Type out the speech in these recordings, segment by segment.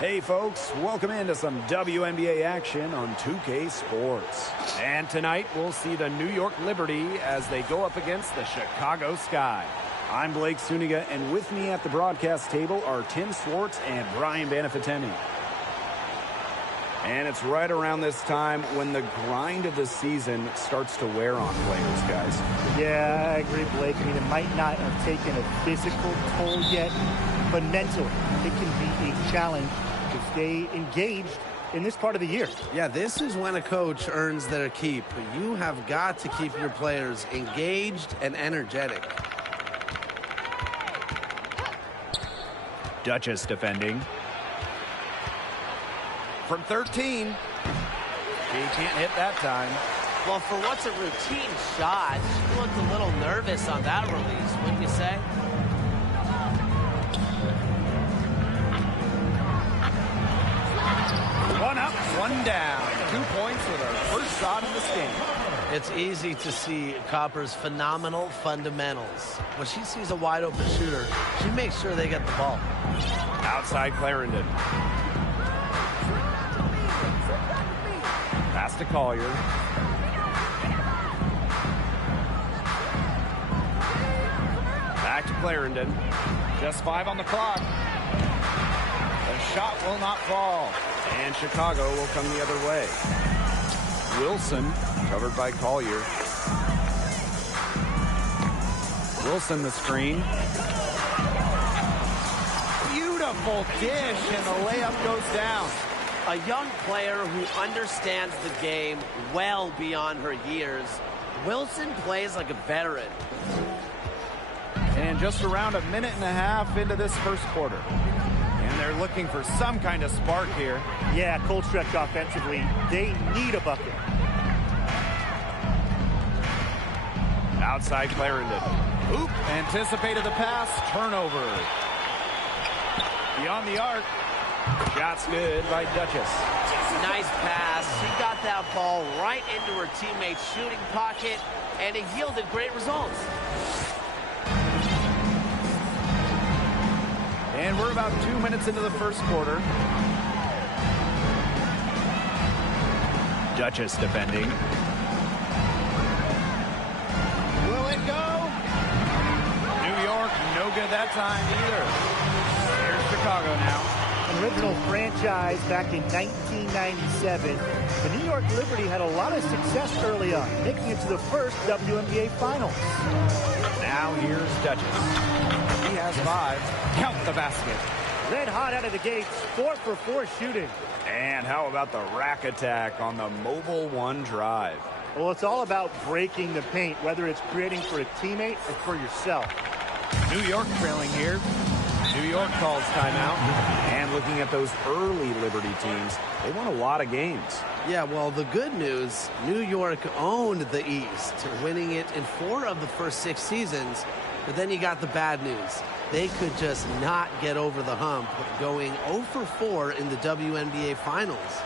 Hey folks, welcome into some WNBA action on 2K Sports. And tonight we'll see the New York Liberty as they go up against the Chicago Sky. I'm Blake Suniga, and with me at the broadcast table are Tim Swartz and Brian Banafitemi. And it's right around this time when the grind of the season starts to wear on players, guys. Yeah, I agree, Blake. I mean, it might not have taken a physical toll yet, but mentally, it can be a challenge to stay engaged in this part of the year. Yeah, this is when a coach earns their keep. You have got to keep your players engaged and energetic. Duchess defending. From 13. He can't hit that time. Well, for what's a routine shot, she looked a little nervous on that release, wouldn't you say? One up, one down. 2 points with her first shot in this game. It's easy to see Copper's phenomenal fundamentals. When she sees a wide-open shooter, she makes sure they get the ball. Outside Clarendon. Pass to Collier. Back to Clarendon. Just 5 on the clock. The shot will not fall. And Chicago will come the other way. Wilson, covered by Collier. Wilson the screen. Beautiful dish, and the layup goes down. A young player who understands the game well beyond her years. Wilson plays like a veteran. And just around a minute and a half into this first quarter. And they're looking for some kind of spark here. Yeah, cold stretch offensively. They need a bucket. Outside Clarendon. Oop, anticipated the pass. Turnover. Beyond the arc. Shot's good by Duchess. Nice pass. She got that ball right into her teammate's shooting pocket, and it yielded great results. And we're about 2 minutes into the first quarter. Duchess defending. Will it go? New York, no good that time either. Here's Chicago now. An original franchise back in 1997. The New York Liberty had a lot of success early on, making it to the first WNBA Finals. Now here's Duchess. He has 5. Count the basket. Red hot out of the gates, 4 for 4 shooting. And how about the rack attack on the mobile one drive? Well, it's all about breaking the paint, whether it's creating for a teammate or for yourself. New York trailing here. New York calls timeout. And looking at those early Liberty teams, they won a lot of games. Yeah, well, the good news, New York owned the East, winning it in 4 of the first 6 seasons. But then you got the bad news. They could just not get over the hump, going 0 for 4 in the WNBA Finals.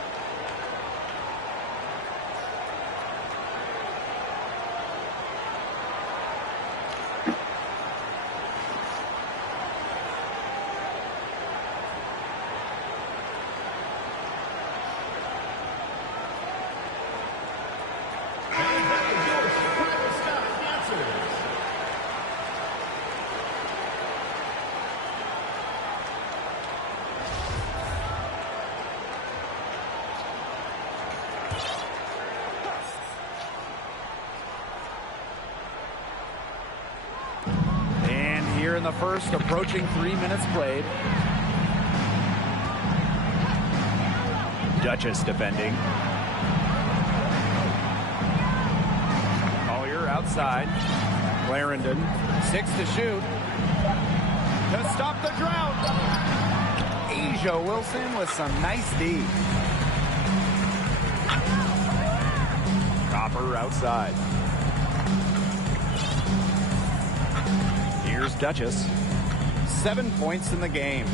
Here in the first, approaching 3 minutes played. Duchess defending. Collier outside. Clarendon, 6 to shoot. To stop the drought. Asia Wilson with some nice D. Copper outside. Here's Duchess. 7 points in the game.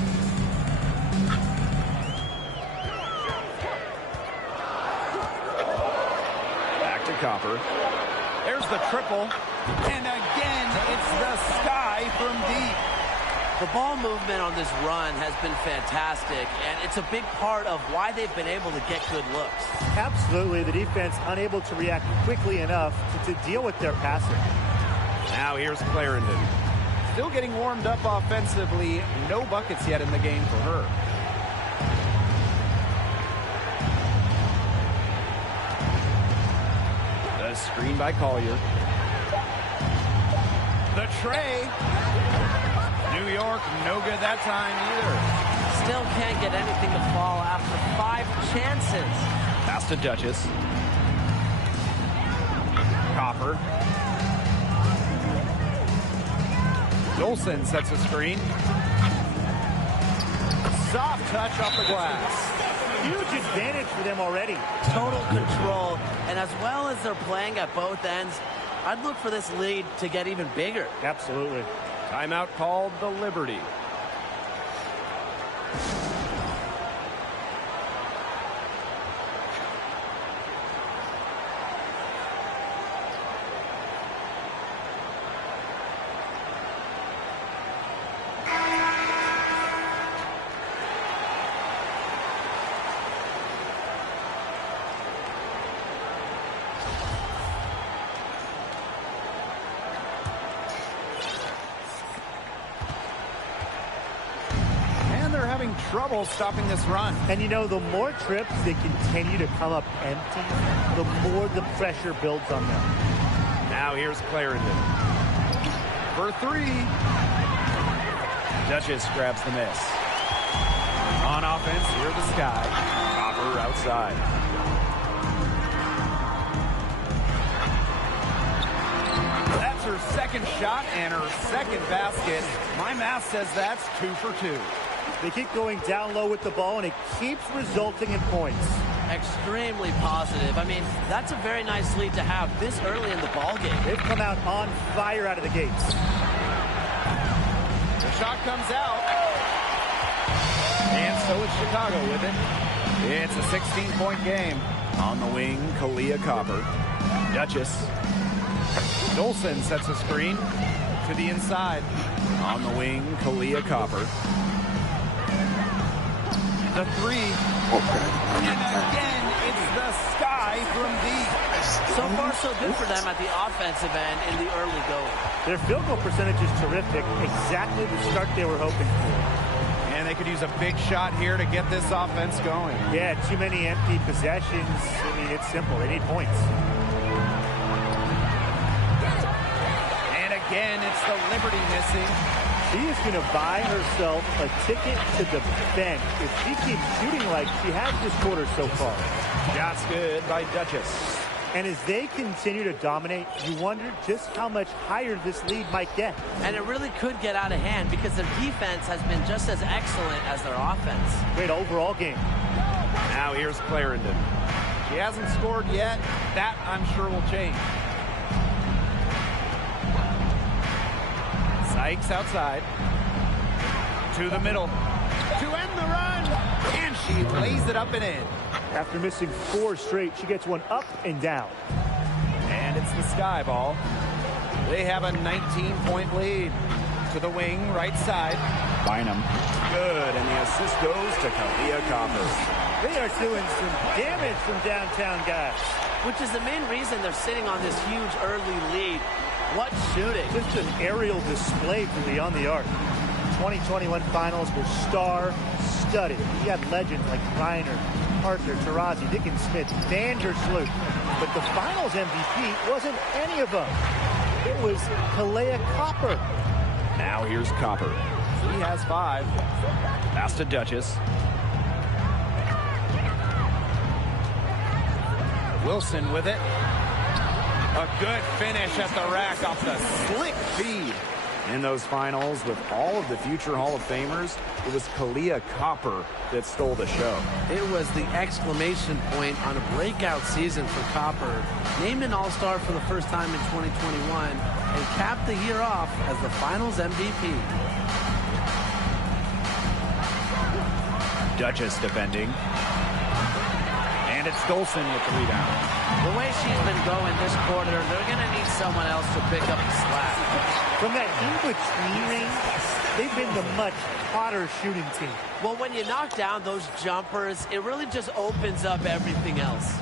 Back to Copper. There's the triple. And again, it's the Sky from deep. The ball movement on this run has been fantastic, and it's a big part of why they've been able to get good looks. Absolutely. The defense unable to react quickly enough to deal with their passing. Now here's Clarendon. Still getting warmed up offensively. No buckets yet in the game for her. The screen by Collier. The tray. New York, no good that time either. Still can't get anything to fall after 5 chances. Pass to Duchess. Copper. Dolson sets a screen. Soft touch off the glass. Huge advantage for them already. Total control, and as well as they're playing at both ends, I'd look for this lead to get even bigger. Absolutely. Timeout called the Liberty. Trouble stopping this run. And you know, the more trips they continue to come up empty, the more the pressure builds on them. Now here's Clarendon. For 3. Duchess grabs the miss. On offense, here the Sky. Copper outside. That's her second shot and her second basket. My math says that's 2 for 2. They keep going down low with the ball, and it keeps resulting in points. Extremely positive. I mean, that's a very nice lead to have this early in the ball game. They've come out on fire out of the gates. The shot comes out. And so it's Chicago with it. It's a 16-point game. On the wing, Kalia Copper. Duchess. Dolson sets a screen to the inside. On the wing, Kalia Copper. The 3. And again, it's the Sky from deep. So far, so good for them at the offensive end in the early going. Their field goal percentage is terrific. Exactly the start they were hoping for. And they could use a big shot here to get this offense going. Yeah, too many empty possessions. I mean, it's simple. They need points. And again, it's the Liberty missing. She is going to buy herself a ticket to the bench if she keeps shooting like she has this quarter so far. Shots good by Duchess. And as they continue to dominate, you wonder just how much higher this lead might get. And it really could get out of hand because their defense has been just as excellent as their offense. Great overall game. Now here's Clarendon. She hasn't scored yet. That, I'm sure, will change. Sykes outside. To the middle. To end the run. And she lays it up and in. After missing 4 straight, she gets one up and down. And it's the Sky ball. They have a 19-point lead. To the wing, right side. Bynum. Good, and the assist goes to Kalia Copper. They are doing some damage from downtown, guys. Which is the main reason they're sitting on this huge early lead. What shooting. Just an aerial display from beyond the arc. 2021 finals were star-studded. You had legends like Reiner, Parker, Taurasi, Dickens Smith, Vandersloot. But the finals MVP wasn't any of them. It was Kalia Copper. Now here's Copper. He has 5. Pass to Duchess. Wilson with it. A good finish at the rack off the slick feed. In those finals, with all of the future Hall of Famers, it was Kalia Copper that stole the show. It was the exclamation point on a breakout season for Copper. Named an All-Star for the first time in 2021 and capped the year off as the finals MVP. Duchess defending. And it's Dolson with the rebound. The way she's been going this quarter, they're going to need someone else to pick up the slack. From that in-between range, they've been the much hotter shooting team. Well, when you knock down those jumpers, it really just opens up everything else.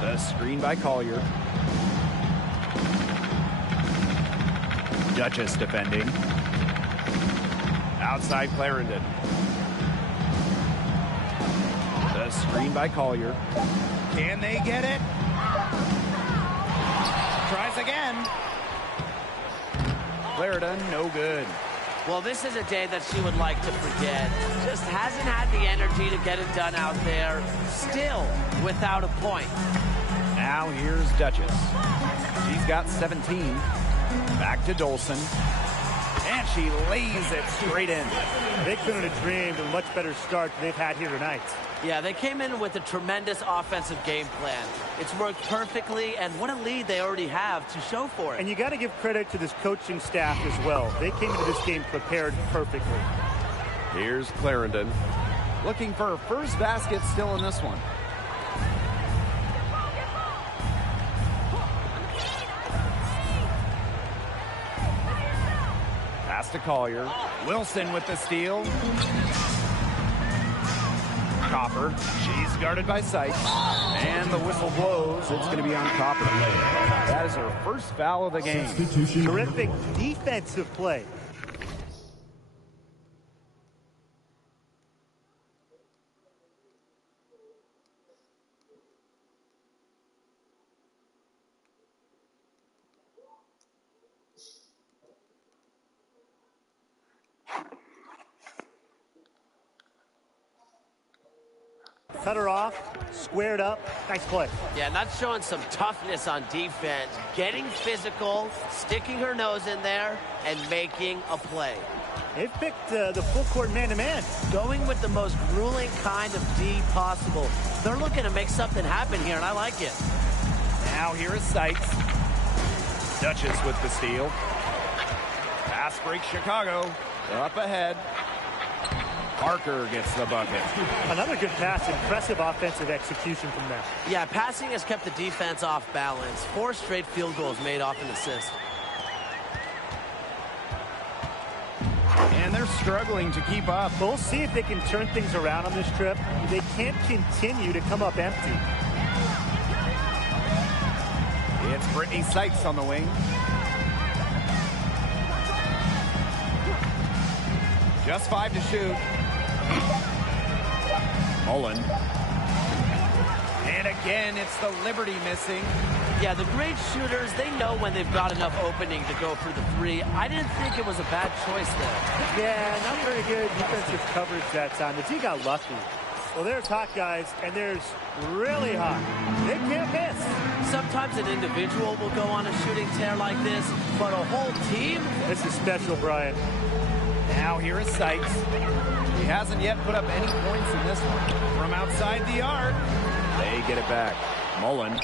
The screen by Collier. Duchess defending. Outside Clarendon. The screen by Collier. Can they get it? Tries again. Clarendon, no good. Well, this is a day that she would like to forget. Just hasn't had the energy to get it done out there. Still without a point. Now here's Duchess. She's got 17. Back to Dolson. And she lays it straight in. They couldn't have dreamed of a much better start than they've had here tonight. Yeah, they came in with a tremendous offensive game plan. It's worked perfectly, and what a lead they already have to show for it. And you got to give credit to this coaching staff as well. They came into this game prepared perfectly. Here's Clarendon. Looking for her first basket still in this one. Pass to Collier. Wilson with the steal. Copper. She's guarded by Sykes. And the whistle blows. It's going to be on Copper. That is her first foul of the game. Terrific defensive play. Cut her off, squared up, nice play. Yeah, that's showing some toughness on defense. Getting physical, sticking her nose in there, and making a play. They've picked the full court man-to-man. Going with the most grueling kind of D possible. They're looking to make something happen here, and I like it. Now here is Sykes. Duchess with the steal. Pass break Chicago. Up ahead. Parker gets the bucket. Another good pass. Impressive offensive execution from them. Yeah, passing has kept the defense off balance. 4 straight field goals made off an assist. And they're struggling to keep up. We'll see if they can turn things around on this trip. They can't continue to come up empty. It's Brittany Sykes on the wing. Just 5 to shoot. Mullen. And again, it's the Liberty missing. Yeah, the great shooters, they know when they've got enough opening to go for the 3. I didn't think it was a bad choice there. Yeah, not very good defensive coverage that time. The D got lucky. Well, there's hot guys, and there's really hot. They can't miss. Sometimes an individual will go on a shooting tear like this, but a whole team? This is special, Brian. Now here is Sykes. He hasn't yet put up any points in this one. From outside the arc, they get it back. Mullen.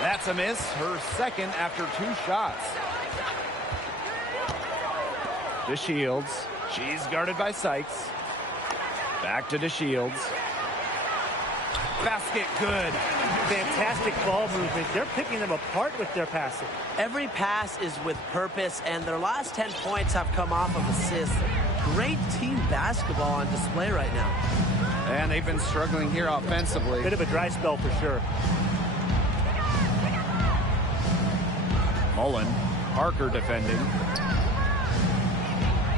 That's a miss. Her second after 2 shots. DeShields. She's guarded by Sykes. Back to DeShields. Basket good. Fantastic ball movement. They're picking them apart with their passing. Every pass is with purpose, and their last 10 points have come off of assists. Great team basketball on display right now. And they've been struggling here offensively. Bit of a dry spell for sure. Mullen. Parker defending.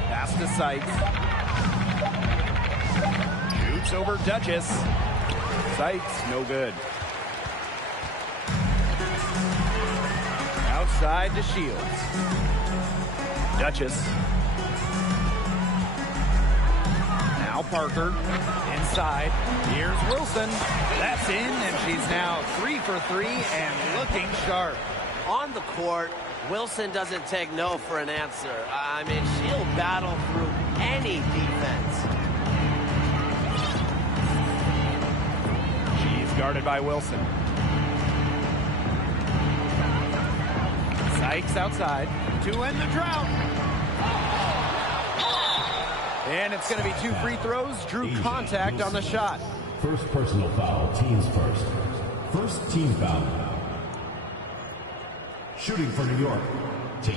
Pass to Sykes. Shoots over Duchess. Sykes, no good. Outside to Shields. Duchess. Now Parker. Inside. Here's Wilson. That's in, and she's now 3 for 3 and looking sharp. On the court, Wilson doesn't take no for an answer. I mean, she'll battle through any defense. She's guarded by Wilson. Sykes outside to end the drought. And it's going to be 2 free throws. Drew contact on the shot. First personal foul, teams first. First team foul. Shooting for New York, Tate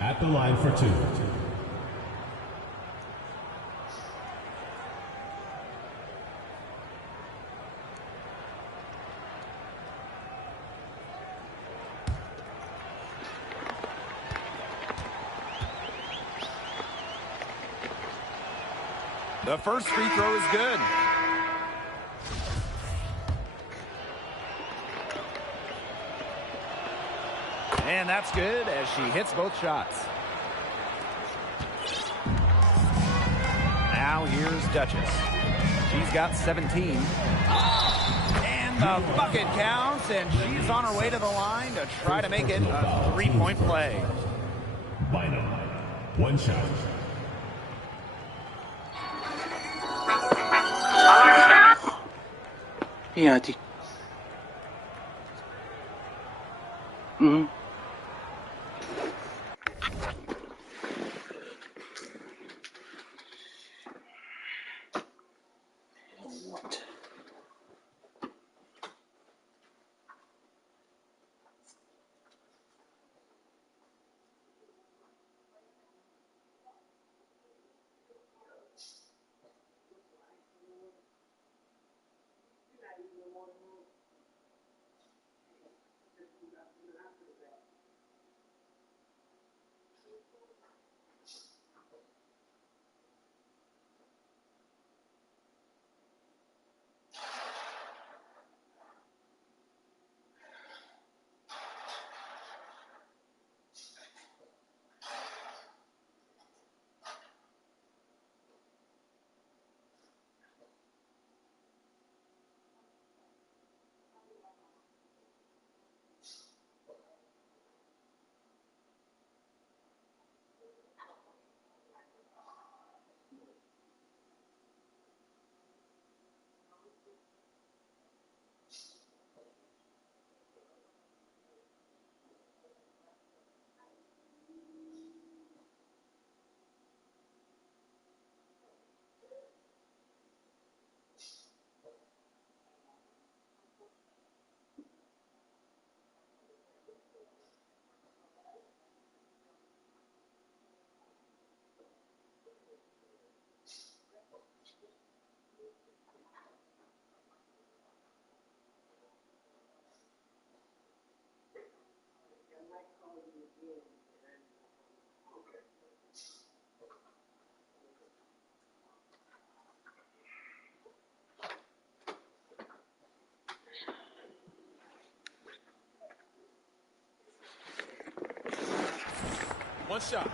at the line for two. The first free throw is good. And that's good as she hits both shots. Now here's Duchess. She's got 17. And the bucket counts, and she's on her way to the line to try to make it a three-point play. Bynum, one shot. İyi hadi. One shot.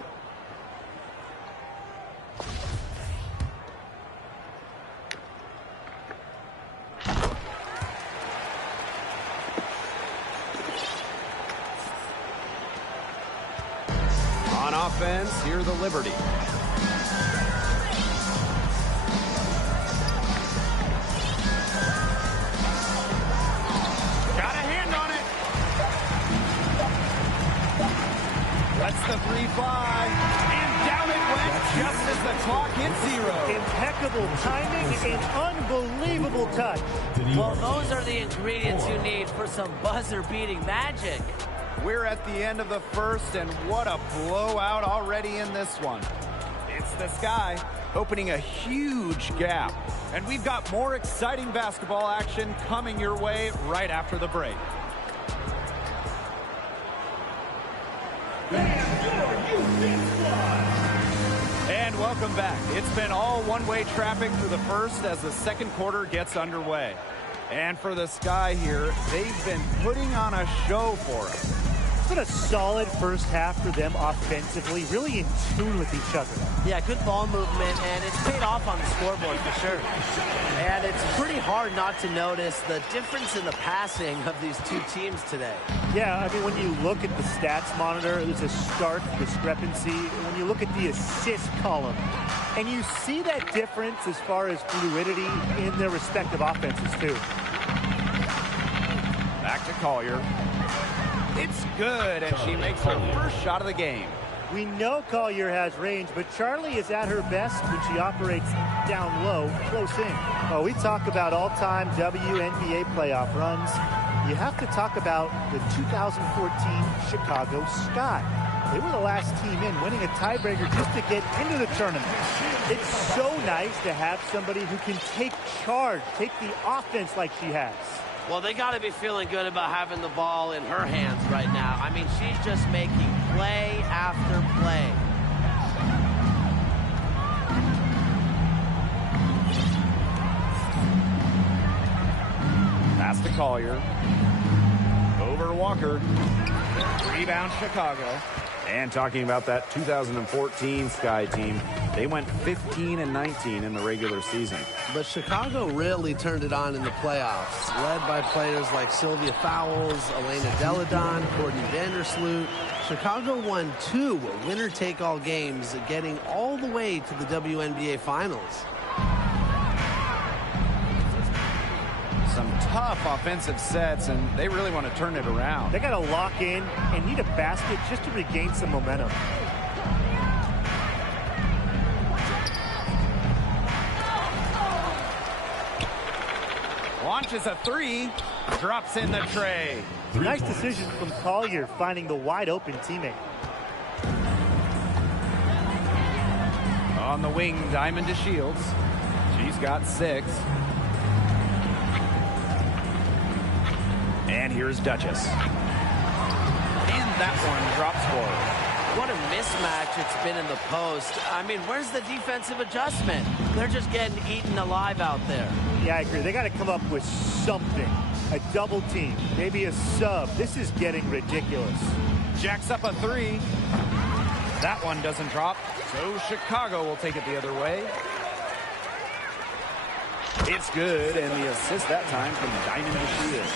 On offense, here the Liberty. Got a hand on it. Lets the three fly. And down it went just as the clock hit zero. Impeccable timing and unbelievable touch. Well, those are the ingredients you need for some buzzer-beating magic. We're at the end of the first, and what a blowout already in this one. It's the Sky opening a huge gap. And we've got more exciting basketball action coming your way right after the break. And welcome back. It's been all one-way traffic through the first as the second quarter gets underway. And for the Sky here, they've been putting on a show for us. It's been a solid first half for them offensively, really in tune with each other. Yeah, good ball movement, and it's paid off on the scoreboard for sure. And it's pretty hard not to notice the difference in the passing of these two teams today. Yeah, I mean, when you look at the stats monitor, there's a stark discrepancy. When you look at the assist column, and you see that difference as far as fluidity in their respective offenses, too. Back to Collier. It's good, and she makes her first shot of the game. We know Collier has range, but Charlie is at her best when she operates down low, close in. Oh, we talk about all-time WNBA playoff runs. You have to talk about the 2014 Chicago Sky. They were the last team in, winning a tiebreaker just to get into the tournament. It's so nice to have somebody who can take charge, take the offense like she has. Well, they got to be feeling good about having the ball in her hands right now. I mean, she's just making play after play. Pass to Collier. Over Walker. Rebound Chicago. And talking about that 2014 Sky team, they went 15-19 in the regular season. But Chicago really turned it on in the playoffs, led by players like Sylvia Fowles, Elena Deladon, Courtney Vandersloot. Chicago won 2 winner-take-all games, getting all the way to the WNBA Finals. Some tough offensive sets, and they really want to turn it around. They got to lock in and need a basket just to regain some momentum. Launches a 3, drops in the tray. Nice decision from Collier, finding the wide-open teammate. On the wing, Diamond to Shields. She's got 6. And here's Duchess. And that one drops forward. What a mismatch it's been in the post. I mean, where's the defensive adjustment? They're just getting eaten alive out there. Yeah, I agree. They got to come up with something. A double team, maybe a sub. This is getting ridiculous. Jacks up a 3. That one doesn't drop, so Chicago will take it the other way. It's good, and the assist that time from Diamond to Shields.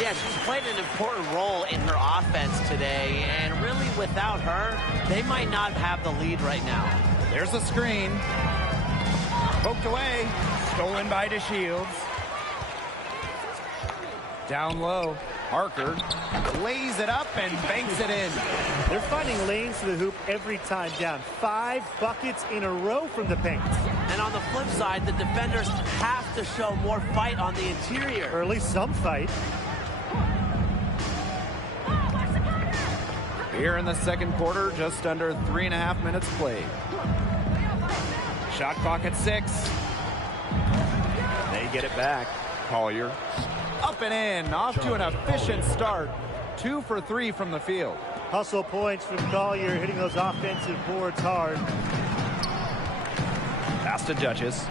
Yeah, she's played an important role in her offense today, and really without her, they might not have the lead right now. There's a screen. Poked away. Stolen by DeShields. Down low. Parker lays it up and banks it in. They're finding lanes to the hoop every time down. 5 buckets in a row from the paint. And on the flip side, the defenders have to show more fight on the interior. Or at least some fight. Here in the second quarter, just under 3.5 minutes played. Shot clock at 6. They get it back. Collier. Up and in. Off to an efficient start. 2 for 3 from the field. Hustle points from Collier, hitting those offensive boards hard. Pass to Duchess.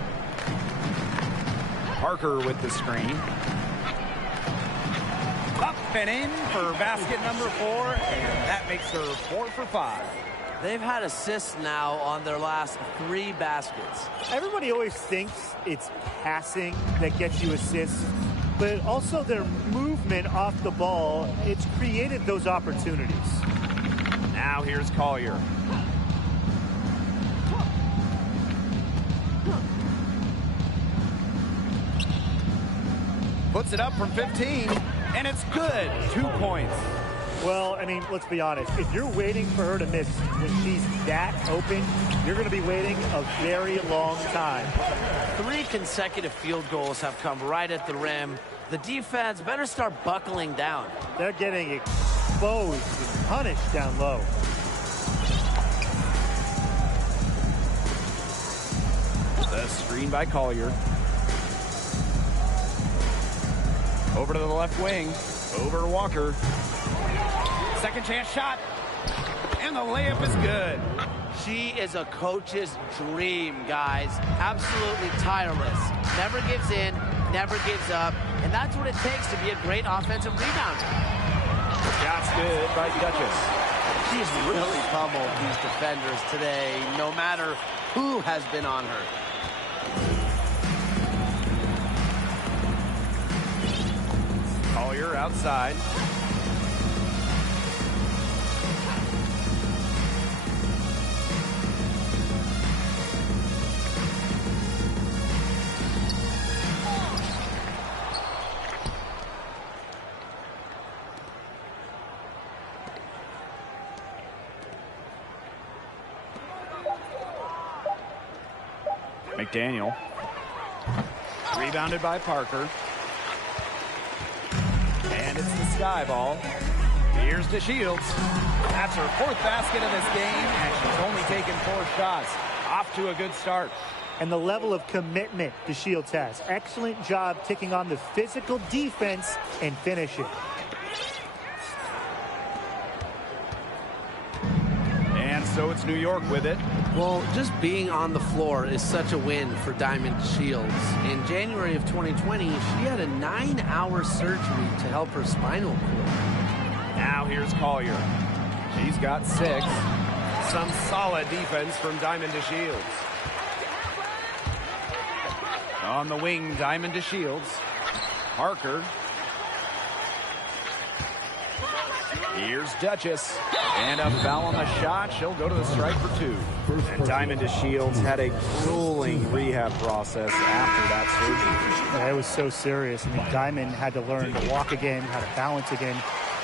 Parker with the screen. Up and in for basket number 4, and that makes her 4 for 5. They've had assists now on their last 3 baskets. Everybody always thinks it's passing that gets you assists, but also their movement off the ball, it's created those opportunities. Now here's Collier. Puts it up from 15, and it's good. 2 points. Well, I mean, let's be honest. If you're waiting for her to miss when she's that open, you're going to be waiting a very long time. 3 consecutive field goals have come right at the rim. The defense better start buckling down. They're getting exposed and punished down low. The screen by Collier. Over to the left wing. Over Walker. Second chance shot. And the layup is good. She is a coach's dream, guys. Absolutely tireless. Never gives in, never gives up. And that's what it takes to be a great offensive rebounder. Shot's good by Duchess. She's really pummeled these defenders today, no matter who has been on her. Collier outside. McDaniel. Rebounded by Parker. And it's the Sky ball. Here's to Shields. That's her 4th basket of this game, and she's only taken 4 shots. Off to a good start. And the level of commitment the Shields has. Excellent job taking on the physical defense and finishing. And so it's New York with it. Well, just being on the floor is such a win for Diamond Shields. In January of 2020, she had a 9-hour surgery to help her spinal cord. Now here's Collier. She's got 6. Some solid defense from Diamond to Shields. On the wing, Diamond to Shields. Parker. Here's Duchess. And a foul on the shot. She'll go to the strike for 2. And Diamond to Shields had a grueling rehab process after that surgery. Yeah, it was so serious. I mean, Diamond had to learn to walk again, how to balance again.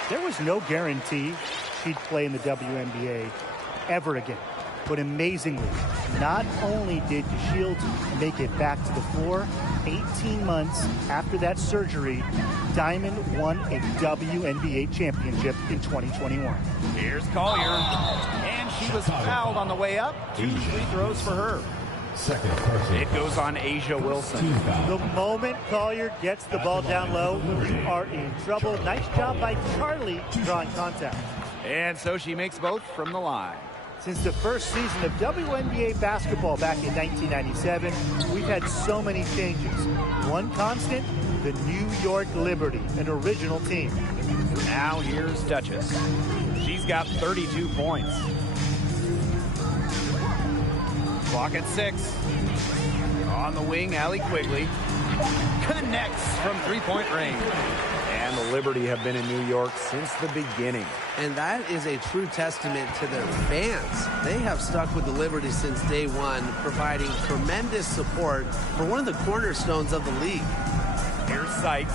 There was no guarantee she'd play in the WNBA ever again. But amazingly, not only did Shields make it back to the floor, 18 months after that surgery, Diamond won a WNBA championship in 2021. Here's Collier. And she was fouled on the way up. 2 free throws for her. Second person. It goes on Asia Wilson. The moment Collier gets the ball down low, you are in trouble. Nice job by Charlie drawing contact. And so she makes both from the line. Since the first season of WNBA basketball back in 1997, we've had so many changes. One constant, the New York Liberty, an original team. Now here's Duchess. She's got 32 points. Clock at 6. On the wing, Allie Quigley connects from 3-point range. And the Liberty have been in New York since the beginning. And that is a true testament to their fans. They have stuck with the Liberty since day one, providing tremendous support for one of the cornerstones of the league. Here's Sykes.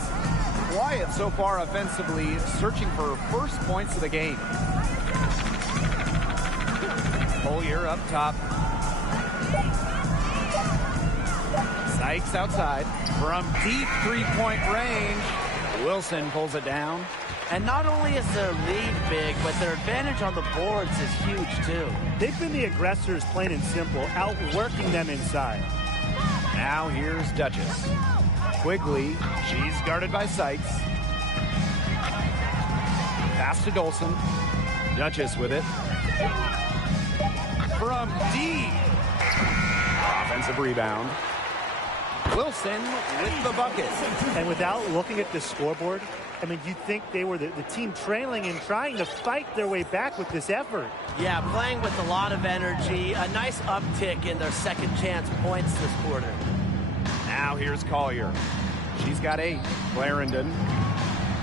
Quiet so far offensively, searching for her first points of the game. Collier up top. Sykes outside. From deep 3-point range, Wilson pulls it down. And not only is their lead big, but their advantage on the boards is huge, too. They've been the aggressors, plain and simple, outworking them inside. Now here's Duchess. Quigley, she's guarded by Sykes. Pass to Dolson. Duchess with it. From deep. Offensive rebound. Wilson with the bucket. And without looking at the scoreboard, I mean, you'd think they were the team trailing and trying to fight their way back with this effort. Yeah, playing with a lot of energy. A nice uptick in their second chance points this quarter. Now here's Collier. She's got 8. Clarendon.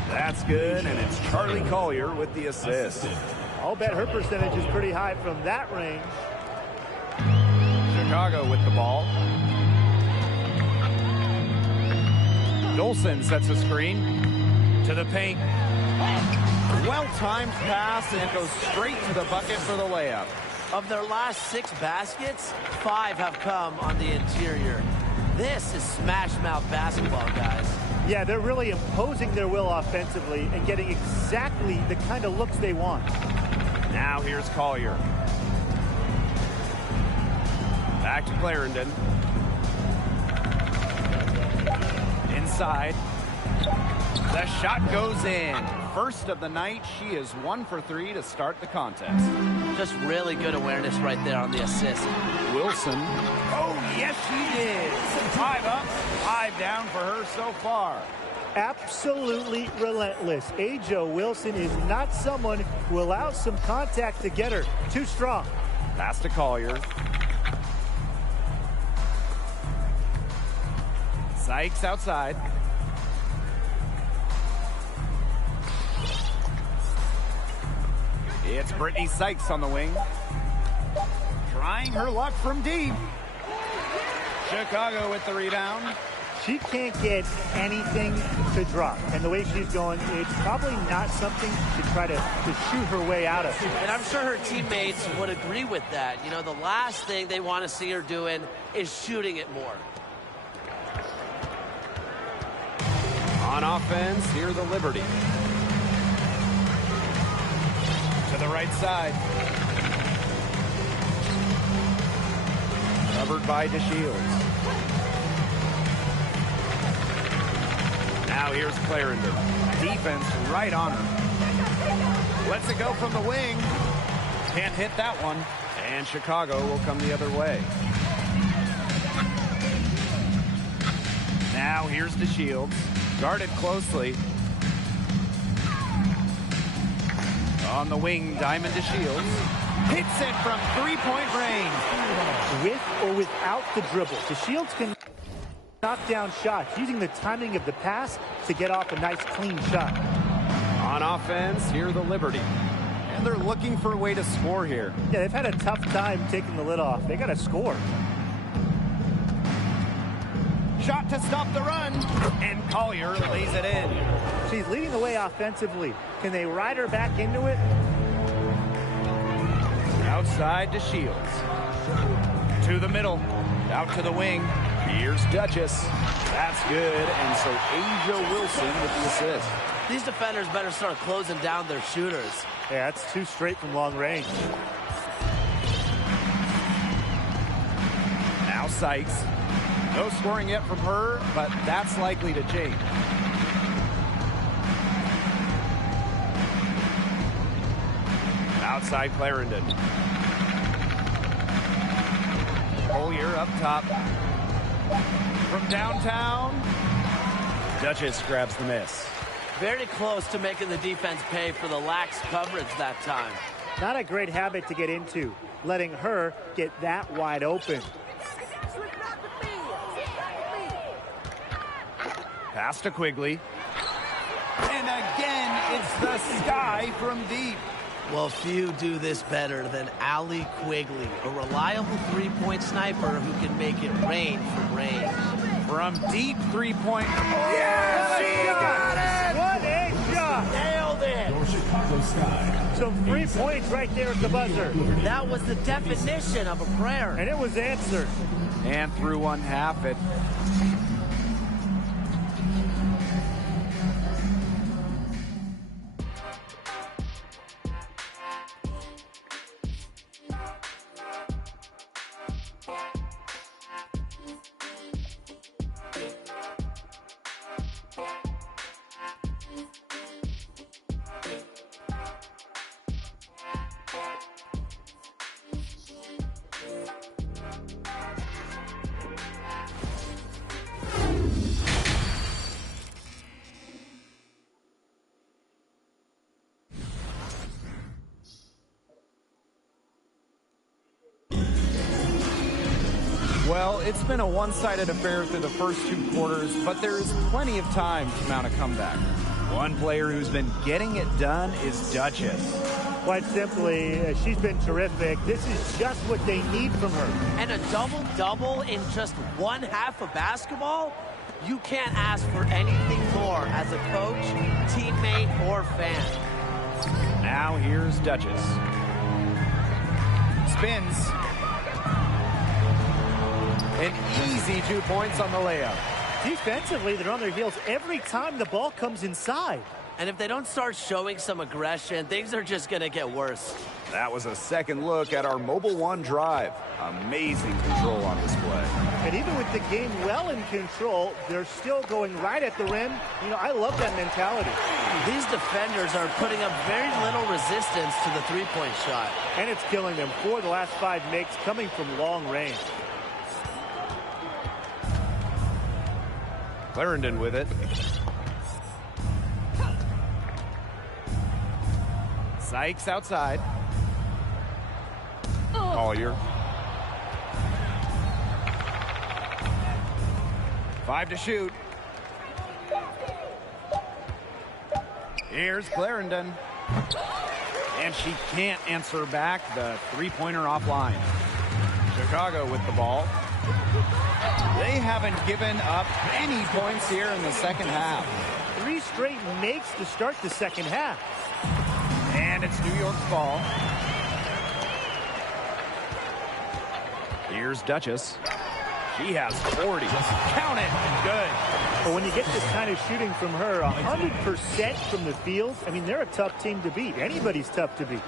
That's good, and it's Charlie Collier with the assist. I'll bet her percentage is pretty high from that range. Chicago with the ball. Dolson sets a screen to the paint. Well-timed pass, and it goes straight to the bucket for the layup. Of their last 6 baskets, 5 have come on the interior. This is smash-mouth basketball, guys. Yeah, they're really imposing their will offensively and getting exactly the kind of looks they want. Now here's Collier. Back to Clarendon. Inside. The shot goes in. First of the night, she is 1 for 3 to start the contest. Just really good awareness right there on the assist. Wilson. Oh, yes, she did. 5 up, 5 down for her so far. Absolutely relentless. Asia Wilson is not someone who allows some contact to get her. Too strong. Pass to Collier. Sykes outside. It's Brittany Sykes on the wing. Trying her luck from deep. Chicago with the rebound. She can't get anything to drop. And the way she's going, it's probably not something to try to shoot her way out of. And I'm sure her teammates would agree with that. You know, the last thing they want to see her doing is shooting it more. On offense, here the Liberty. To the right side. Covered by DeShields. Now here's Clarendon. Defense right on her. Lets it go from the wing. Can't hit that one. And Chicago will come the other way. Now here's DeShields. Guarded closely. On the wing, Diamond DeShields. Hits it from three-point range. With or without the dribble, DeShields can knock down shots, using the timing of the pass to get off a nice, clean shot. On offense, here the Liberty. And they're looking for a way to score here. Yeah, they've had a tough time taking the lid off. They got to score. Shot to stop the run. And Collier lays it in. She's leading the way offensively. Can they ride her back into it? Outside to Shields. To the middle. Out to the wing. Here's Duchess. That's good. And so Asia Wilson with the assist. These defenders better start closing down their shooters. Yeah, that's two straight from long range. Now Sykes. No scoring yet from her, but that's likely to change. Outside Clarendon. Collier up top. From downtown, Duchess grabs the miss. Very close to making the defense pay for the lax coverage that time. Not a great habit to get into, letting her get that wide open. Pass to Quigley. And again, it's the sky from deep. Well, few do this better than Allie Quigley, a reliable three-point sniper who can make it rain from range. From deep three-point. Yeah, she got it! What a shot! Nailed it! Your Chicago Sky. Some 3 points right there at the buzzer. That was the definition of a prayer. And it was answered. And through one half, it. Well, it's been a one-sided affair through the first 2 quarters, but there is plenty of time to mount a comeback. One player who's been getting it done is Duchess. Quite simply, she's been terrific. This is just what they need from her. And a double-double in just one half of basketball? You can't ask for anything more as a coach, teammate, or fan. Now here's Duchess. Spins. An easy 2 points on the layup. Defensively, they're on their heels every time the ball comes inside. And if they don't start showing some aggression, things are just going to get worse. That was a second look at our Mobile One drive. Amazing control on display. And even with the game well in control, they're still going right at the rim. You know, I love that mentality. These defenders are putting up very little resistance to the three-point shot. And it's killing them. 4 of the last 5 makes coming from long range. Clarendon with it. Sykes outside. Collier. 5 to shoot. Here's Clarendon. And she can't answer back the three-pointer offline. Chicago with the ball. They haven't given up any points here in the second half. 3 straight makes to start the second half. And it's New York's ball. Here's Duchess. She has 40. Count it. Good. But when you get this kind of shooting from her, 100% from the field, I mean, they're a tough team to beat. Anybody's tough to beat.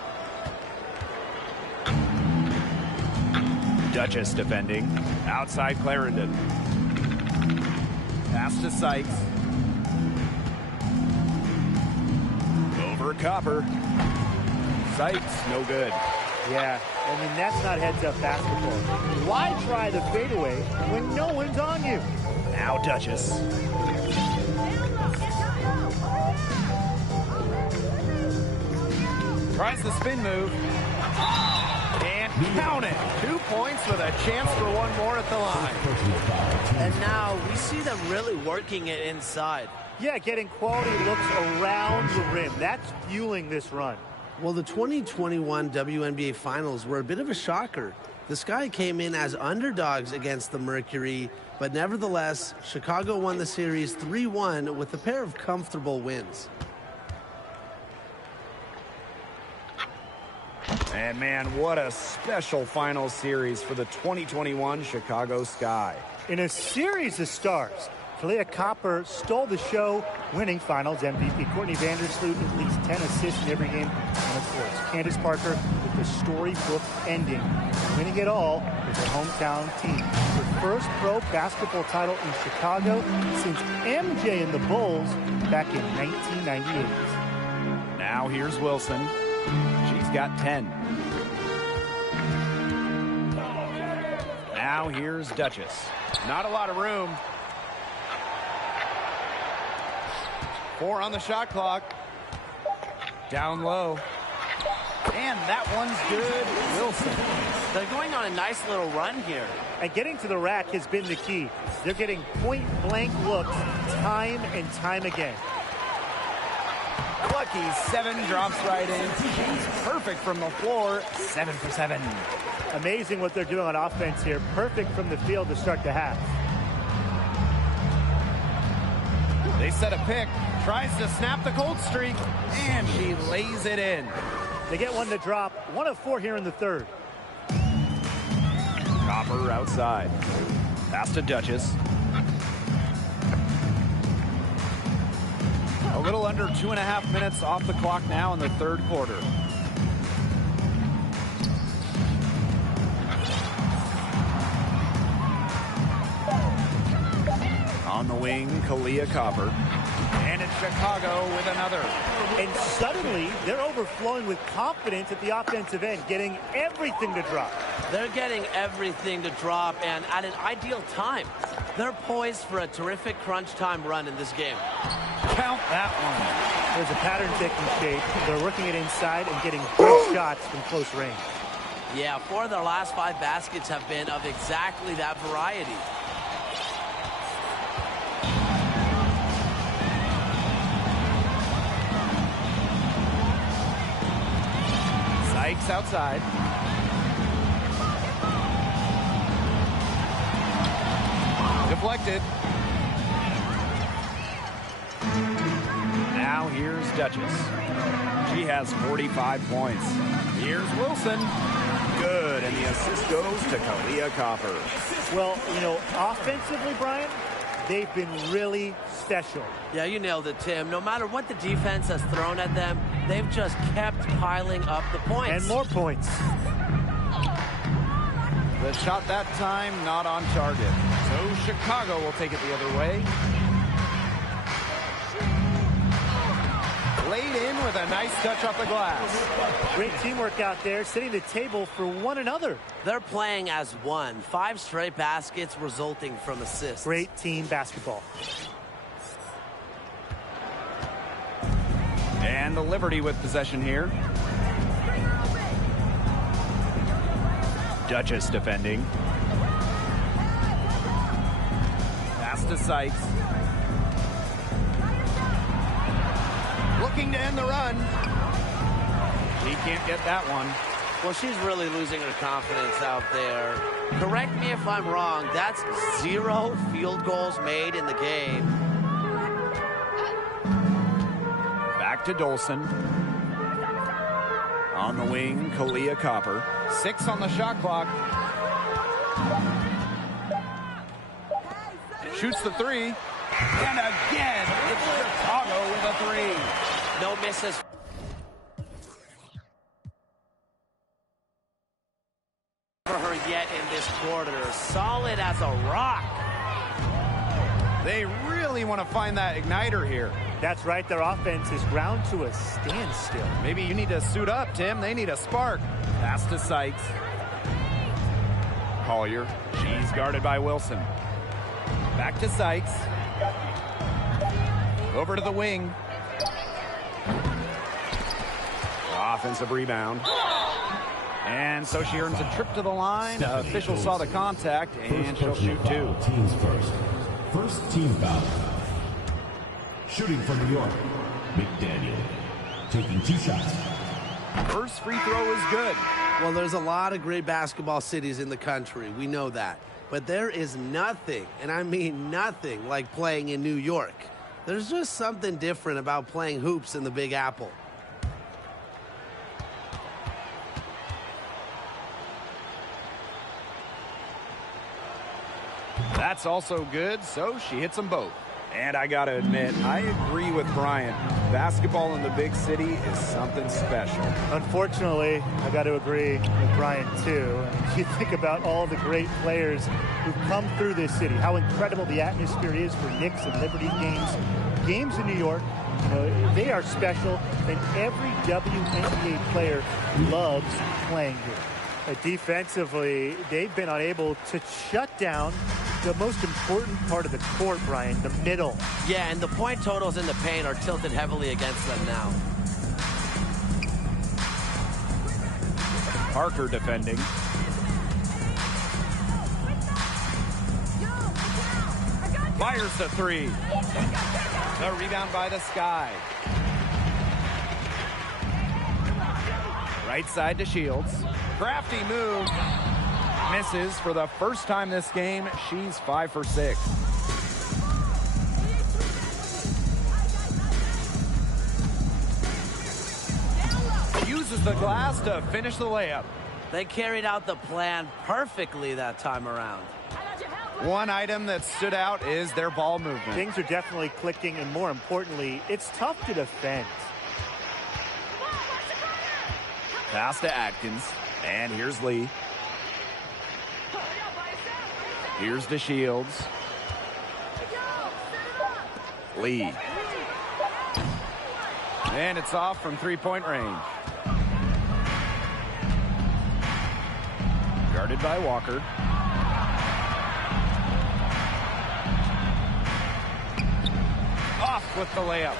Duchess defending. Outside Clarendon. Pass to Sykes. Over Copper. Sykes, no good. Yeah, I mean, that's not heads-up basketball. Why try the fadeaway when no one's on you? Now Duchess. Tries the spin move. And count it. 2 points with a chance for one more at the line. And now we see them really working it inside. Yeah, getting quality looks around the rim. That's fueling this run. Well, the 2021 WNBA Finals were a bit of a shocker. The Sky came in as underdogs against the Mercury, but nevertheless, Chicago won the series 3-1 with a pair of comfortable wins. And man, what a special final series for the 2021 Chicago Sky. In a series of stars, Kalia Copper stole the show, winning Finals MVP. Courtney Vandersloot at least 10 assists in every game on the court. Candace Parker with the storybook ending, winning it all with her hometown team. Her first pro basketball title in Chicago since MJ and the Bulls back in 1998. Now here's Wilson. She's got 10. Now here's Duchess. Not a lot of room. 4 on the shot clock. Down low. And that one's good. Wilson. They're going on a nice little run here. And getting to the rack has been the key. They're getting point-blank looks time and time again. Lucky 7 drops right in. She's perfect from the floor. 7 for 7. Amazing what they're doing on offense here. Perfect from the field to start the half. They set a pick. Tries to snap the cold streak. And she lays it in. They get one to drop. 1 of 4 here in the third. Copper outside. Pass to Duchess. A little under 2.5 minutes off the clock now in the third quarter. On the wing, Kalia Copper. And it's Chicago with another. And suddenly, they're overflowing with confidence at the offensive end, getting everything to drop. They're getting everything to drop, and at an ideal time. They're poised for a terrific crunch time run in this game. Count that one. There's a pattern taking shape. They're working it inside and getting good shots from close range. Yeah, 4 of their last 5 baskets have been of exactly that variety. Sykes outside. Deflected. Now here's Duchess. She has 45 points. Here's Wilson. Good, and the assist goes to Kalia Copper. Well, you know, offensively, Brian, they've been really special. Yeah, you nailed it, Tim. No matter what the defense has thrown at them, they've just kept piling up the points. And more points. The shot that time not on target. So Chicago will take it the other way. Laid in with a nice touch off the glass. Great teamwork out there, setting the table for one another. They're playing as one. 5 straight baskets resulting from assists. Great team basketball. And the Liberty with possession here. Duchess defending. Pass to Sykes. Looking to end the run. He can't get that one. Well, she's really losing her confidence out there. Correct me if I'm wrong. That's 0 field goals made in the game. Back to Dolson. On the wing, Kalia Copper. 6 on the shot clock. Shoots the 3. And again, it's Chicago with a 3. No misses. For her yet in this They really want to find that igniter here. That's right. Their offense is ground to a standstill. Maybe you need to suit up, Tim. They need a spark. Pass to Sykes. Collier. She's guarded by Wilson. Back to Sykes. Over to the wing. Offensive rebound. And so she earns a trip to the line. Officials saw the contact, and she'll shoot two. Teams first. First team foul. Shooting from New York, McDaniel. Taking 2 shots. First free throw is good. Well, there's a lot of great basketball cities in the country. We know that. But there is nothing, and I mean nothing, like playing in New York. There's just something different about playing hoops in the Big Apple. That's also good, so she hits them both. And I got to admit, I agree with Brian. Basketball in the big city is something special. Unfortunately, I got to agree with Brian, too. You think about all the great players who've come through this city, how incredible the atmosphere is for Knicks and Liberty games. Games in New York, they are special, and every WNBA player loves playing here. Defensively, they've been unable to shut down the most important part of the court, Brian, the middle. Yeah, and the point totals in the paint are tilted heavily against them now. Parker defending. Fires the three. The rebound by the Sky. Right side to Shields. Crafty move. Misses for the first time this game. She's 5 for 6. Uses the glass to finish the layup. They carried out the plan perfectly that time around. One item that stood out is their ball movement. Things are definitely clicking, and more importantly, it's tough to defend. Pass to Atkins. And here's Lee. Here's to Shields. Lee. And it's off from three-point range. Guarded by Walker. Off with the layup.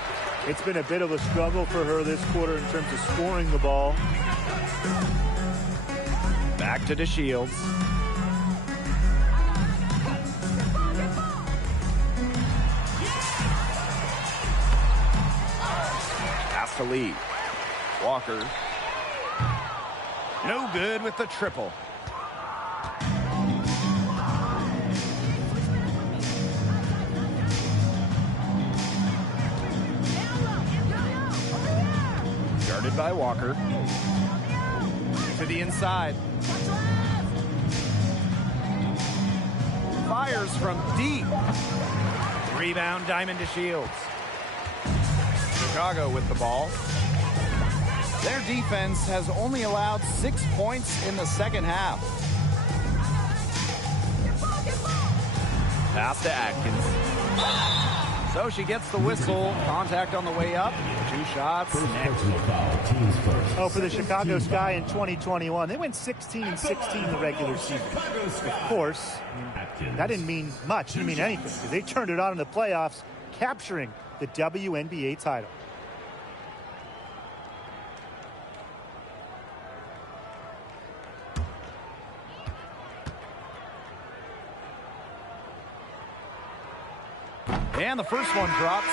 It's been a bit of a struggle for her this quarter in terms of scoring the ball. Back to DeShields. Pass to Lee. Walker. No good with the triple. Guarded by Walker. To the inside. Fires from deep. Rebound, Diamond to Shields. Chicago with the ball. Their defense has only allowed 6 points in the second half. Pass to Atkins. So she gets the whistle. Contact on the way up. 2 shots. Oh, for the Chicago Sky in 2021, they went 16-16 in the regular season. Of course, that didn't mean much. It didn't mean anything, because they turned it on in the playoffs, capturing the WNBA title. And the first one drops.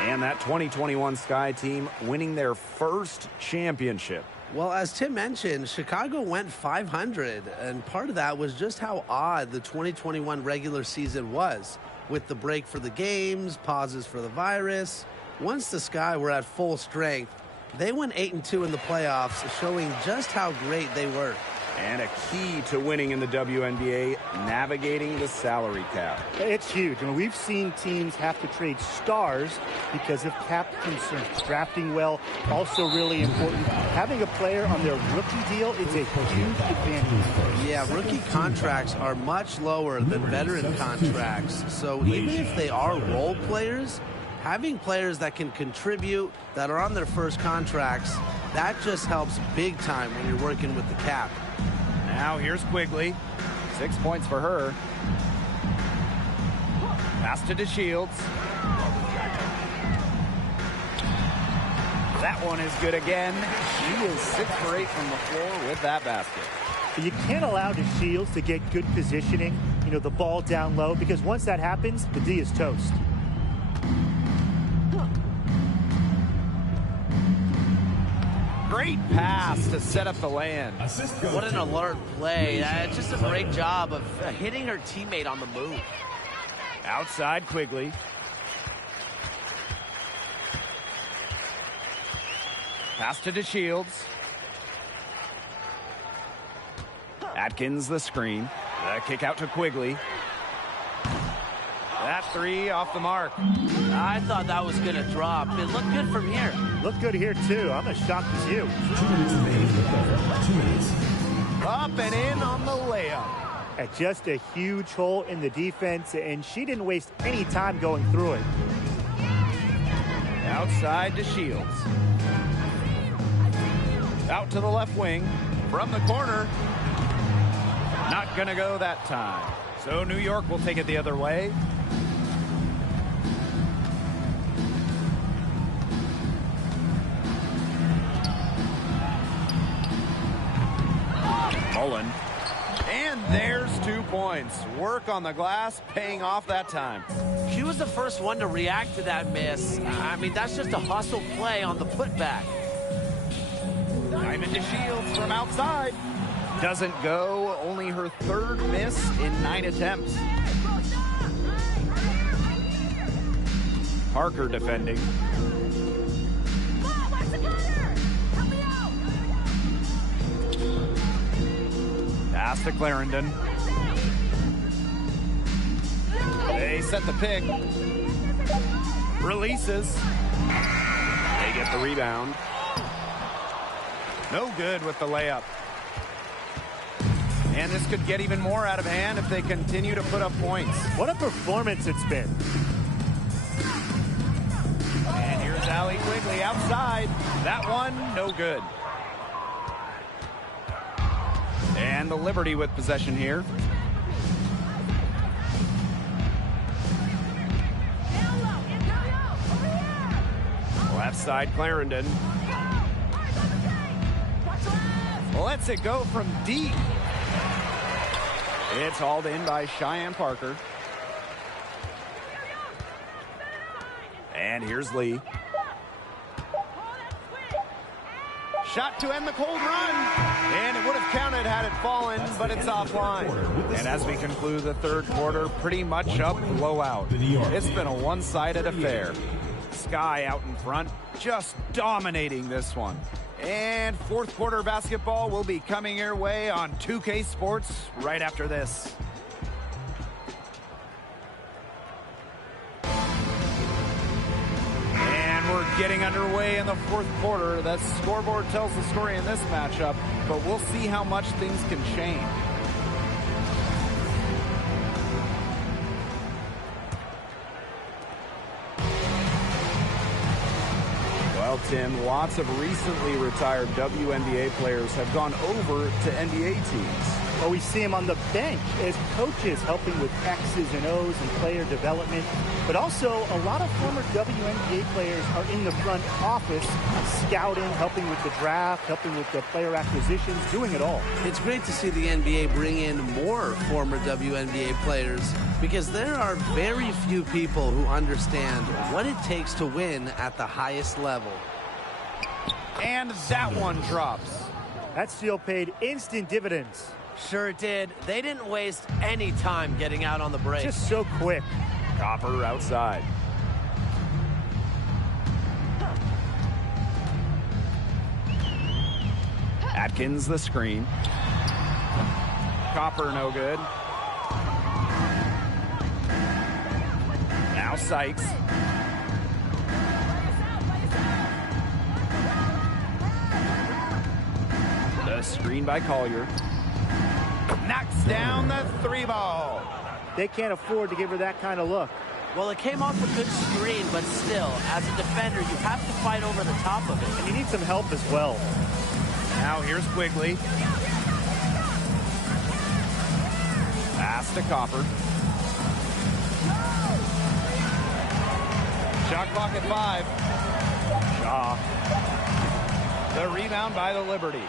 And that 2021 Sky team winning their first championship. Well, as Tim mentioned, Chicago went 500, and part of that was just how odd the 2021 regular season was, with the break for the games, pauses for the virus. Once the Sky were at full strength, they went 8-2 in the playoffs, showing just how great they were. And a key to winning in the WNBA, navigating the salary cap. It's huge. I mean, we've seen teams have to trade stars because of cap concerns. Drafting well, also really important. Having a player on their rookie deal is a huge advantage. Yeah, rookie contracts are much lower than veteran contracts. So even if they are role players, having players that can contribute, that are on their first contracts, that just helps big time when you're working with the cap. Now here's Quigley. 6 points for her. Pass to DeShields. That one is good again. She is 6 for 8 from the floor with that basket. You can't allow DeShields to get good positioning, the ball down low, because once that happens, the D is toast. Great pass to set up the land. What an alert play. Just a great job of hitting her teammate on the move. Outside Quigley. Pass to DeShields. Atkins the screen. The kick out to Quigley. That 3 off the mark. I thought that was going to drop. It looked good from here. Looked good here, too. I'm as shocked as you. 2 minutes remaining in the quarter. 2 minutes. Up and in on the layup. At just a huge hole in the defense, and she didn't waste any time going through it. Outside to Shields. Out to the left wing. From the corner. Not going to go that time. So New York will take it the other way. Mullen. And there's 2 points. Work on the glass, paying off that time. She was the first one to react to that miss. I mean, that's just a hustle play on the putback. Diamond to Shields from outside. Doesn't go. Only her 3rd miss in 9 attempts. Parker defending. Pass to Clarendon. They set the pick. Releases. They get the rebound. No good with the layup. And this could get even more out of hand if they continue to put up points. What a performance it's been. And here's Allie Quigley outside. That one, no good. And the Liberty with possession here. Left side, Clarendon. Lets it go from deep. It's hauled in by Cheyenne Parker. And here's Lee. Shot to end the cold run. And it would have counted had it fallen, but it's offline. And as we conclude the 3rd quarter, pretty much a blowout. It's been a one-sided affair. Sky out in front, just dominating this one. And 4th quarter basketball will be coming your way on 2K Sports right after this. And we're getting underway in the 4th quarter. The scoreboard tells the story in this matchup, but we'll see how much things can change. Well, Tim, lots of recently retired WNBA players have gone over to NBA teams. Well, we see them on the bench as coaches helping with X's and O's and player development. But also, a lot of former WNBA players are in the front office, scouting, helping with the draft, helping with the player acquisitions, doing it all. It's great to see the NBA bring in more former WNBA players because there are very few people who understand what it takes to win at the highest level. And that one drops. That steal paid instant dividends. Sure did. They didn't waste any time getting out on the break. Just so quick. Copper outside. Atkins the screen. Copper no good. Now Sykes. The screen by Collier. Knocks down the 3-ball. They can't afford to give her that kind of look. Well, it came off a good screen, but still, as a defender, you have to fight over the top of it. And you need some help as well. Now here's Quigley. Pass to Copper. Shot clock at 5. Shaw. The rebound by the Liberty.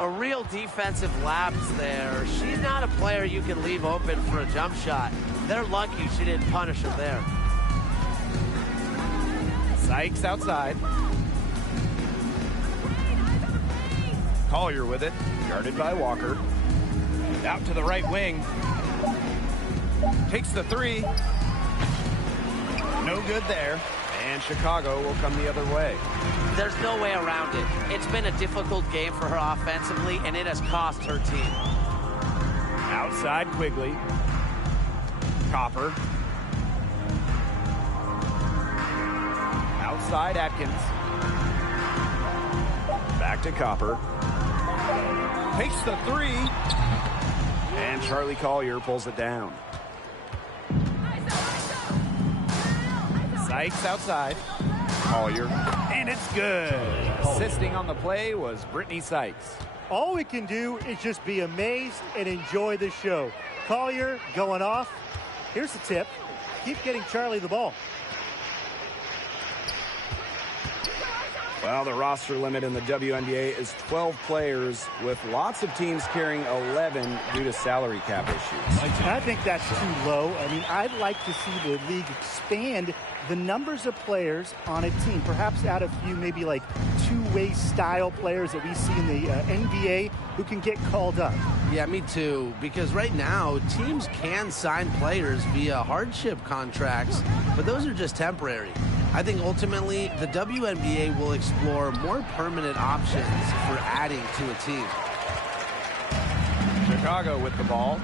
A real defensive lapse there. She's not a player you can leave open for a jump shot. They're lucky she didn't punish her there. Sykes outside. Collier with it. Guarded by Walker. Out to the right wing. Takes the 3. No good there. And Chicago will come the other way. There's no way around it. It's been a difficult game for her offensively, and it has cost her team. Outside Quigley. Copper. Outside Atkins. Back to Copper. Takes the 3. And Charlie Collier pulls it down. Sykes outside. Collier. And it's good. Assisting on the play was Brittany Sykes. All we can do is just be amazed and enjoy the show. Collier going off. Here's the tip. Keep getting Charlie the ball. Well, the roster limit in the WNBA is 12 players, with lots of teams carrying 11 due to salary cap issues. I think that's too low. I mean, I'd like to see the league expand the numbers of players on a team, perhaps add a few maybe like two-way style players that we see in the NBA who can get called up. Yeah, me too, because right now teams can sign players via hardship contracts, but those are just temporary. I think ultimately the WNBA will explore more permanent options for adding to a team. Chicago with the ball.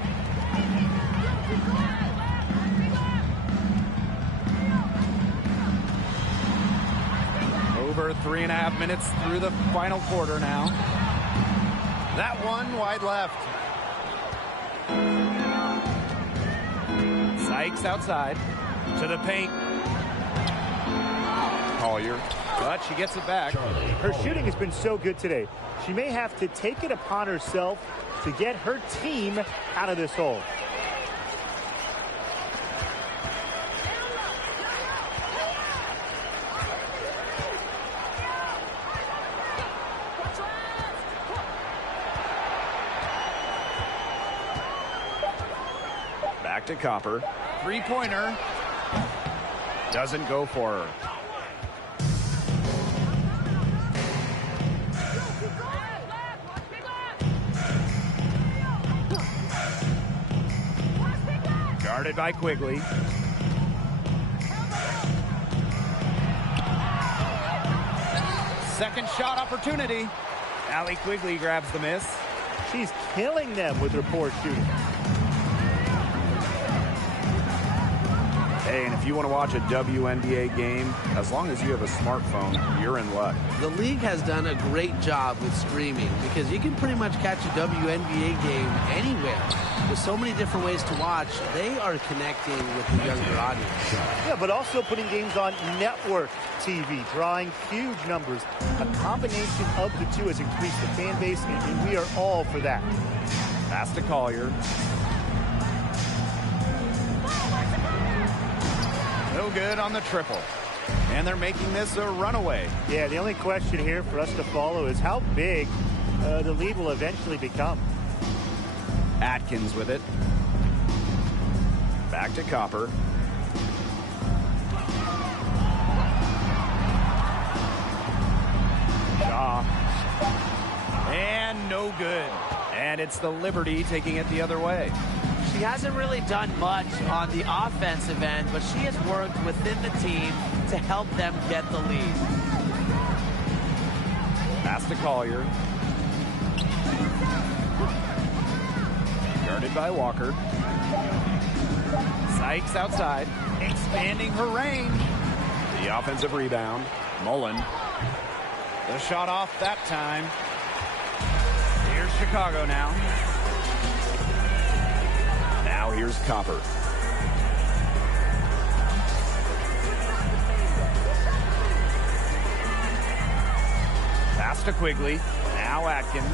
Over 3.5 minutes through the final quarter now. That one wide left. Sykes outside to the paint. Collier, but she gets it back. Her shooting has been so good today. She may have to take it upon herself to get her team out of this hole. Back to Copper. Three-pointer. Doesn't go for her. Guarded by Quigley. Second shot opportunity. Allie Quigley grabs the miss. She's killing them with her poor shooting. Hey, and if you want to watch a WNBA game, as long as you have a smartphone, you're in luck. The league has done a great job with streaming because you can pretty much catch a WNBA game anywhere. With so many different ways to watch, they are connecting with the younger audience. Yeah, but also putting games on network TV, drawing huge numbers. A combination of the two has increased the fan base, and we are all for that. Pass to Collier. No good on the triple. And they're making this a runaway. Yeah, the only question here for us to follow is how big the lead will eventually become. Atkins with it. Back to Copper. Shaw. And no good. And it's the Liberty taking it the other way. She hasn't really done much on the offensive end, but she has worked within the team to help them get the lead. Pass to Collier. Guarded by Walker. Sykes outside. Expanding her range. The offensive rebound. Mullen. The shot off that time. Here's Chicago now. Now here's Copper. Pass to Quigley. Now Atkins.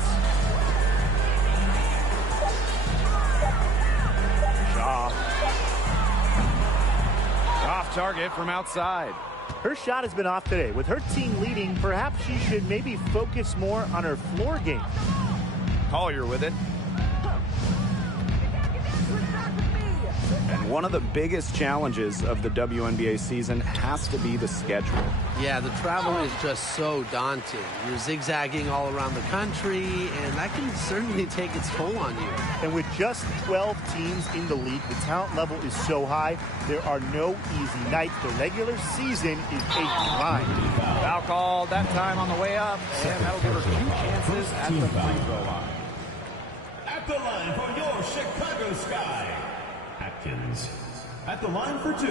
Shaw. Off target from outside. Her shot has been off today. With her team leading, perhaps she should maybe focus more on her floor game. Collier with it. And one of the biggest challenges of the WNBA season has to be the schedule. Yeah, the travel is just so daunting. You're zigzagging all around the country, and that can certainly take its toll on you. And with just 12 teams in the league, the talent level is so high, there are no easy nights. The regular season is a grind. Foul called that time on the way up, and that'll give her 2 chances at the free throw line. At the line for your Chicago Sky, Atkins. At the line for 2.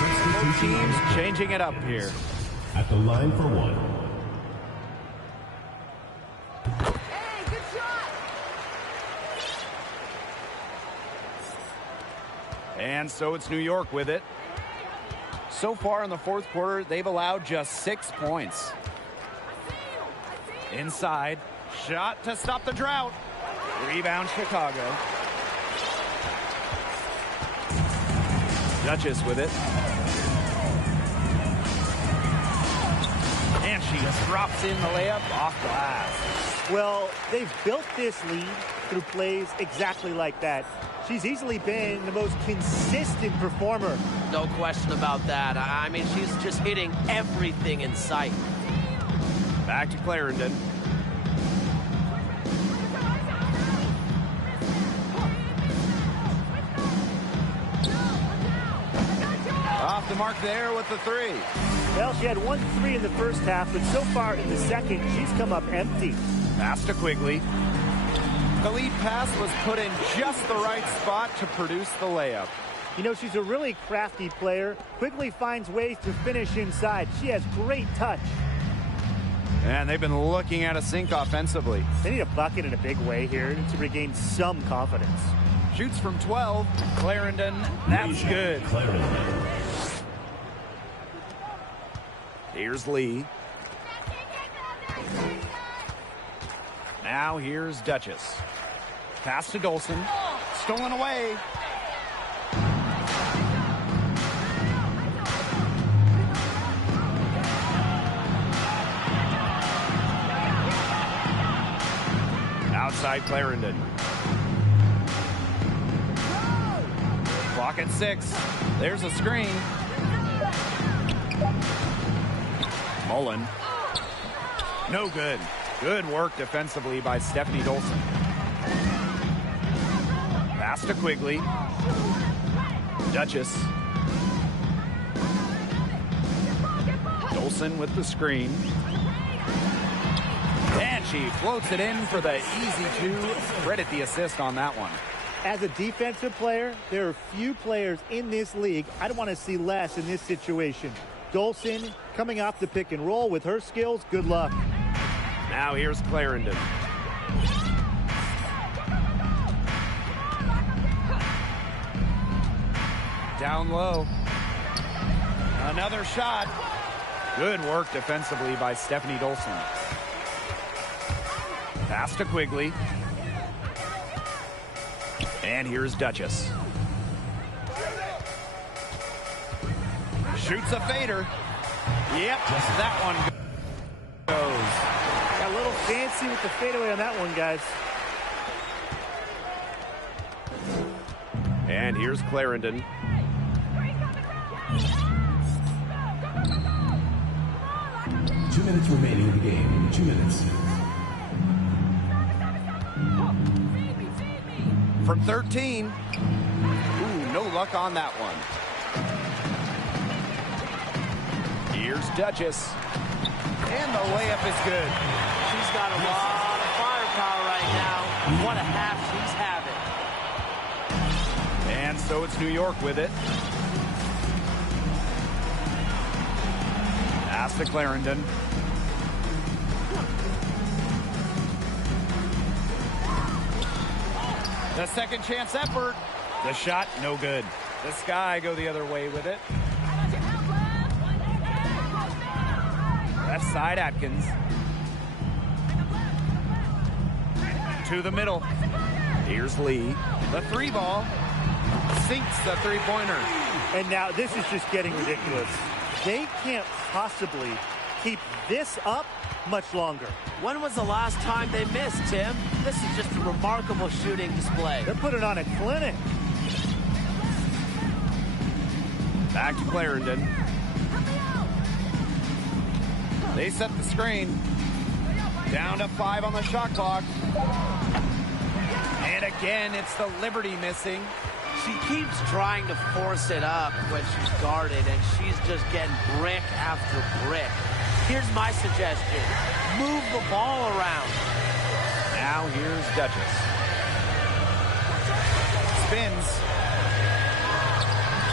Both teams changing it up here. At the line for 1. Hey, good shot! And so it's New York with it. So far in the fourth quarter, they've allowed just 6 points. Inside. Shot to stop the drought. Rebound Chicago. Duchess with it. And she drops in the layup off glass. Well, they've built this lead through plays exactly like that. She's easily been the most consistent performer. No question about that. I mean, she's just hitting everything in sight. Back to Clarendon. Off the mark there with the 3. Well, she had 1 3 in the first half, but so far in the second, she's come up empty. Pass to Quigley. The lead pass was put in just the right spot to produce the layup. You know, she's a really crafty player. Quigley finds ways to finish inside. She has great touch. And they've been looking at a sink offensively. They need a bucket in a big way here to regain some confidence. Shoots from 12. Clarendon, that's good. Clarendon. Here's Lee. Now here's Duchess. Pass to Dolson. Stolen away. Outside Clarendon. Clock at 6. There's a screen. Mullen. No good. Good work defensively by Stephanie Dolson. Pass to Quigley. Duchess. Dolson with the screen. And she floats it in for the easy 2. Credit the assist on that one. As a defensive player, there are few players in this league I'd want to see less in this situation. Dolson coming off the pick and roll with her skills. Good luck. Now here's Clarendon. Down low. Another shot. Good work defensively by Stephanie Dolson. Pass to Quigley. And here's Duchess. Shoots a fader. Yep, that one goes. Got a little fancy with the fadeaway on that one, guys. And here's Clarendon. Two minutes remaining in the game. 2 minutes. From 13. Ooh, no luck on that one. Here's Duchess. And the layup is good. She's got a lot of firepower right now. What a half she's having. And so it's New York with it. Pass to Clarendon. The second chance effort. The shot, no good. The Sky go the other way with it. Left side, Atkins. To the middle. Here's Lee. The three ball sinks the three-pointer. And now this is just getting ridiculous. They can't possibly keep this up much longer. When was the last time they missed, Tim? This is just a remarkable shooting display. They're putting on a clinic. Back to Clarendon. They set the screen. Down to 5 on the shot clock. And again, it's the Liberty missing. She keeps trying to force it up when she's guarded, and she's just getting brick after brick. Here's my suggestion. Move the ball around. Now here's Duchess. Spins.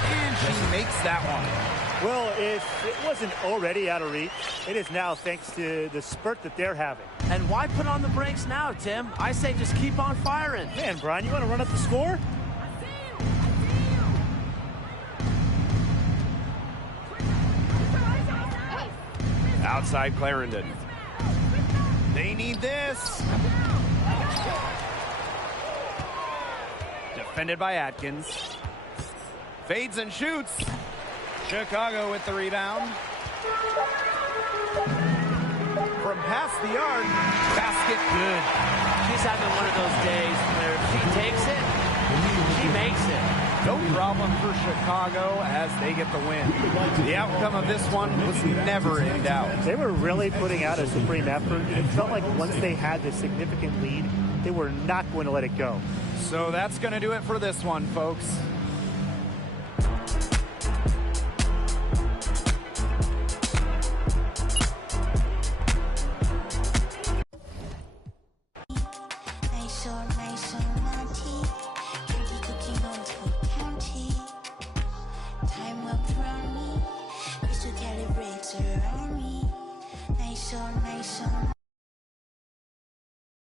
And she makes that one. Well, if it wasn't already out of reach, it is now thanks to the spurt that they're having. And why put on the brakes now, Tim? I say just keep on firing. Man, Brian, you want to run up the score? Outside Clarendon. They need this. Defended by Atkins. Fades and shoots. Chicago with the rebound. From past the arc, basket good. She's having one of those days where if she takes it, she makes it. No problem for Chicago as they get the win. The outcome of this one was never in doubt. They were really putting out a supreme effort. It felt like once they had this significant lead, they were not going to let it go. So that's going to do it for this one, folks. Nice on